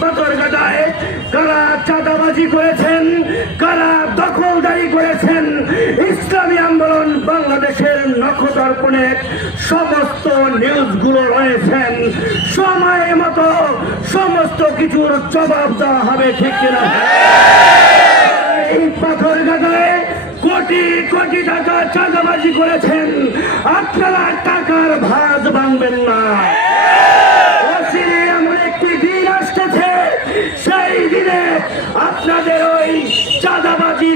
পাথরঘাটায় কারা চাঁদাবাজি করেছেন, কারা দখলদারি করেছেন, ইসলামী আন্দোলন বাংলাদেশের নখদর্পণে সমস্ত নিউজগুলো রয়েছেন। সময় মতো সমস্ত কিছুর জবাব দেওয়া হবে, ঠিক কিনা? এই পাথর গাদায় কোটি কোটি টাকা চাঁদাবাজি করেছেন। আপনারা টাকার ভাজ ভাঙবেন না অচিরে এমন একটি দিন আসতেছে সেই দিনে আপনাদের ওই চাঁদাবাজির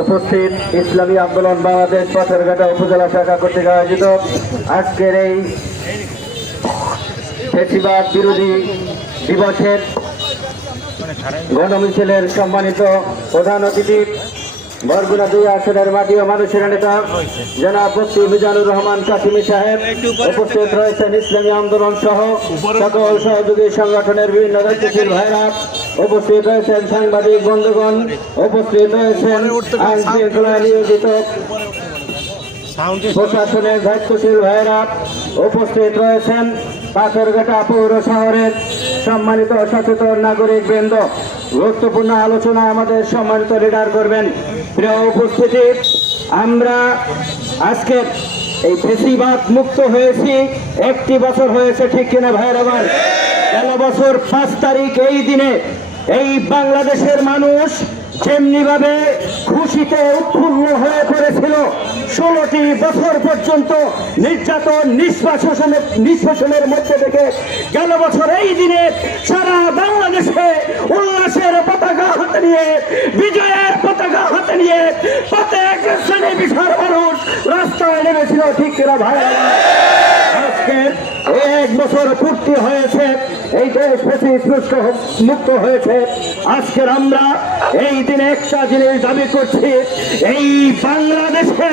উপস্থিত ইসলামী আন্দোলন বাংলাদেশ পাথরঘাটা উপজেলা শাখা কর্তৃক আয়োজিত আজকের এই ফেসিবাদ বিরোধী দিবসের গণমিছিলের সম্মানিত প্রধান অতিথি বরগুনা দুই আসনের মাটি ও মানুষের নেতা। জনাব মুফতি মিজানুর রহমান কাসিমি সাহেব, উপস্থিত রয়েছেন ইসলামী আন্দোলন সহ সকল সহযোগী সংগঠনের বিভিন্ন দায়িত্বশীল ভাইরা। উপস্থিত রয়েছেন সাংবাদিক বন্ধুগণ, উপস্থিত রয়েছেন আইন শৃঙ্খলা নিয়োজিত প্রশাসনের দায়িত্বশীল ভাইয়েরা উপস্থিত রয়েছেন পাথরঘাটা পৌর শহরের সম্মানিত সচেতন নাগরিক বৃন্দ গুরুত্বপূর্ণ আলোচনা আমাদের সম্মানিত লিডার করবেন। প্রিয় উপস্থিতি, আমরা আজকে এই ফেসিবাদ মুক্ত হয়েছি। একটি বছর হয়েছে ঠিক কিনা ভাইয়ের আবার? গেল বছর পাঁচ তারিখ, এই দিনে এই বাংলাদেশের মানুষ যেমনি ভাবে খুশিতে উৎফুল্ল হয়ে পড়েছিল, ষোলোটি বছর পর্যন্ত নির্যাতন নিষ্পাশনের নিষ্পাশনের মধ্যে থেকে গেল বছর এই দিনে সারা বাংলাদেশে উল্লাসের পতাকা হাতে নিয়ে, বিজয়ের পতাকা হাতে নিয়ে প্রত্যেক শ্রেণি বিষয় মানুষ রাস্তায় নেমেছিল, ঠিক কিনা ভাই? এক বছর পূর্তি হয়েছে, এই দেশ ফেসিস্ট মুক্ত হয়েছে আজকের আমরা এই দিনে একটা জিনিস দাবি করছি, এই বাংলাদেশে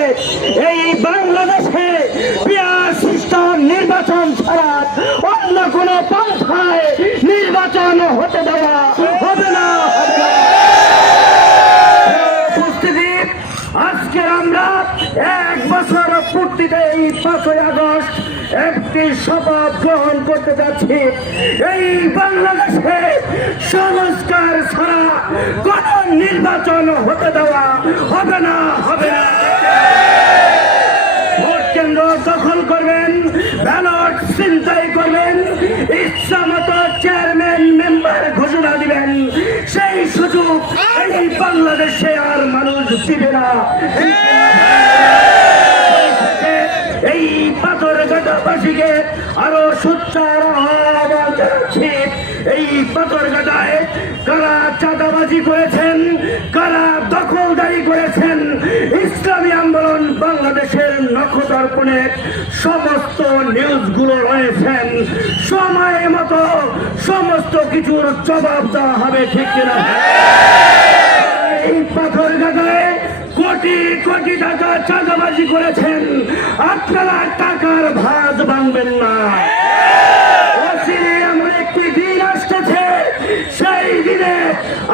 এই বাংলাদেশে নির্বাচন ছাড়া অন্য কোন পন্থায় নির্বাচন হতে দেওয়া হবে না। আজকের আমরা এক বছর পূর্তিতে এই পাঁচই আগস্ট একটি শপথ গ্রহণ করতে যাচ্ছি। এই বাংলাদেশে সংস্কার ছাড়া কোন নির্বাচন হতে দেওয়া হবে না হবে না। ভোট কেন্দ্র দখল করবেন, ব্যালট চিন্তাই করবেন ইচ্ছা মতো চেয়ারম্যান মেম্বার ঘোষণা দিবেন। সেই সুযোগ এই বাংলাদেশে আর মানুষ দিবে না। এই পাথর গাদায় কারা চাঁদাবাজি করেছেন, কারা দখলদারি করেছেন, ইসলামী আন্দোলন বাংলাদেশের নখদর্পণে সমস্ত নিউজগুলো রয়েছেন। সময় মতো সমস্ত কিছুর জবাব দেওয়া হবে, ঠিক কিনা? এই পাথর গাদায় কোটি কোটি টাকা চাঁদাবাজি করেছেন। আপনারা টাকার ভাজ ভাঙবেন না।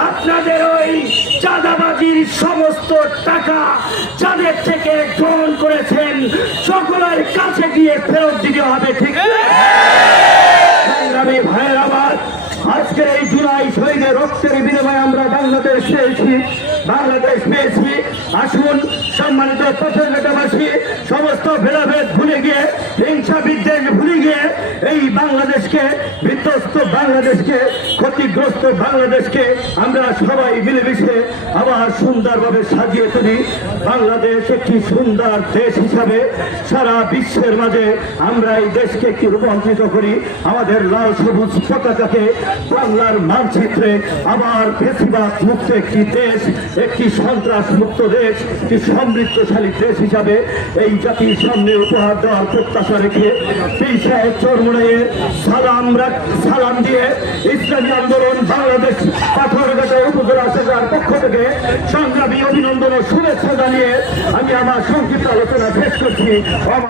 আপনাদের ওই চাঁদাবাজির সমস্ত টাকা যাদের থেকে গ্রহণ করেছেন, সকলের কাছে গিয়ে ফেরত দিতে হবে, ঠিক? সংগ্রামী ভাইয়ের আবার আজকে এই জুলাই শহীদের রক্তের বিনিময়ে আমরা বাংলাদেশ পেয়েছি বাংলাদেশ পেয়েছি আসুন সম্মানিত পথঘাটাবাসী সমস্ত ভেদাভেদ ভুলে গিয়ে, হিংসা বিদ্বেষ ভুলে গিয়ে, এই বাংলাদেশকে, বিধ্বস্ত বাংলাদেশকে, ক্ষতিগ্রস্ত বাংলাদেশকে আমরা সবাই মিলেমিশে আবার সুন্দরভাবে সাজিয়ে তুলি। বাংলাদেশ একটি সুন্দর দেশ হিসাবে সারা বিশ্বের মাঝে আমরা এই দেশকে একটি রূপান্তরিত করি। আমাদের লাল সবুজ পতাকাকে বাংলার মানচিত্রে আবার বেশিরভাগ মুক্ত একটি দেশ একটি সন্ত্রাস মুক্ত দেশ, একটি সমৃদ্ধশালী দেশ হিসাবে এই জাতির সামনে উপহার দেওয়ার প্রত্যাশা রেখে পীর সাহেব সালাম সালাম দিয়ে ইসলামী আন্দোলন বাংলাদেশ পাথরঘাটা উপজেলা শাখার পক্ষ থেকে সংগ্রামী অভিনন্দন ও শুভেচ্ছা জানিয়ে আমি আমার সংক্ষিপ্ত আলোচনা শেষ করছি।